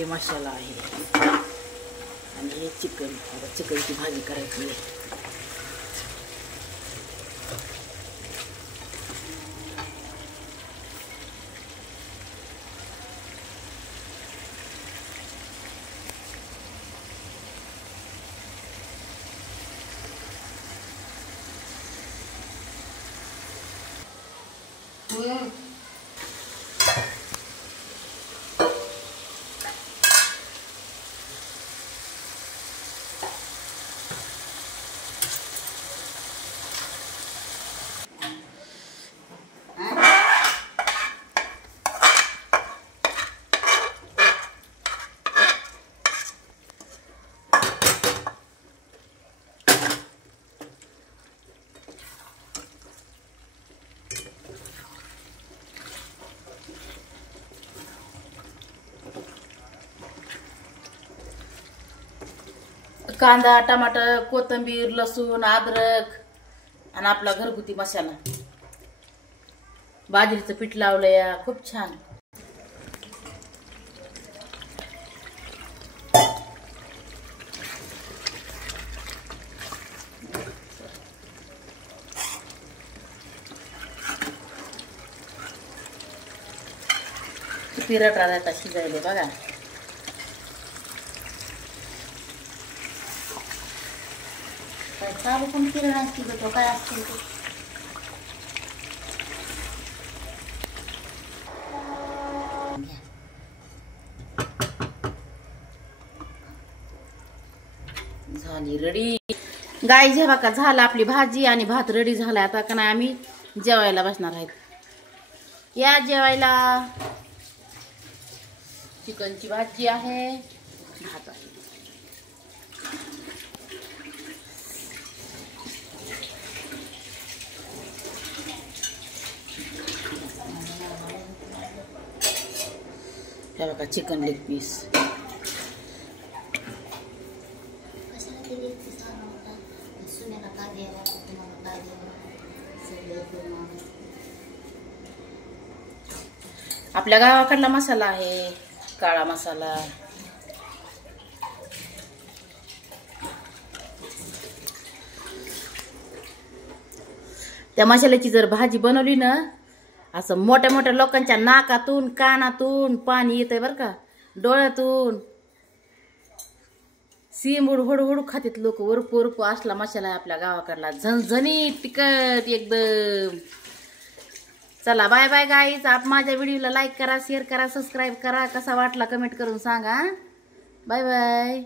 हे मसाला आहे आणि हे चिकन. आता चिकनची भाजी करायची आहे. कांदा, टमाटर, कोथिंबीर, लसूण, अद्रक आणि आपला घरगुती मसाला. बाजरीचं पीठ लावलंय खूप छान. किती रटा शिजायले बघा. चालू पण किरण असते तो काय असते ते. झाली रेडी गाई. जेव्हा का झाला आपली भाजी आणि भात रेडी झाला. आता का नाही आम्ही जेवायला बसणार आहेत. या जेवायला. चिकनची भाजी आहे, भात आहे. हे बघा चिकन लेग पीस. आपल्या गावाकडला मसाला आहे, काळा मसाला. त्या मसाल्याची जर भाजी बनवली ना, असं मोठ्या मोठ्या लोकांच्या नाकातून कानातून पाणी येतंय बर का, डोळ्यातून. सिंबूड हुडहुड खातात लोक. वरपू वरपू असला मसाला आहे आपल्या गावाकडला, झणझणीत तिखट एकदम. चला बाय बाय गाईज. आप माझ्या व्हिडिओला लाईक करा, शेअर करा, सबस्क्राईब करा. कसा वाटला कमेंट करून सांगा. Bye bye.